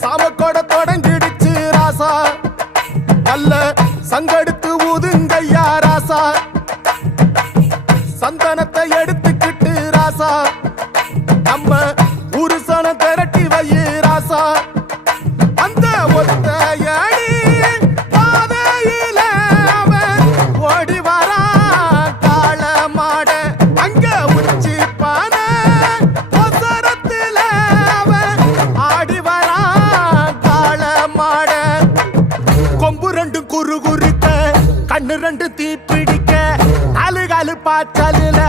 சாமக்கோட தொடங்கிடுச்சு ராசா, நல்ல சங்கெடுத்து ஊதுங்கய்யா ராசா, சந்தனத்தை எடுத்துக்கிட்டு ராசா, நம்ம புருஷனை திரட்டி வையு ராசா, அந்த ஒத்தையடி பாதையில அவன் ஓடி வரான் காள மாட, அங்க உச்சி பானை ஒசரத்துல அவன் ஆடி வரான் காள மாட, கொம்பு ரெண்டு குறு குறுக்க கண்ணு ரெண்டு தீப்பிடிக்க, நாலு காலு பாய்ச்சலில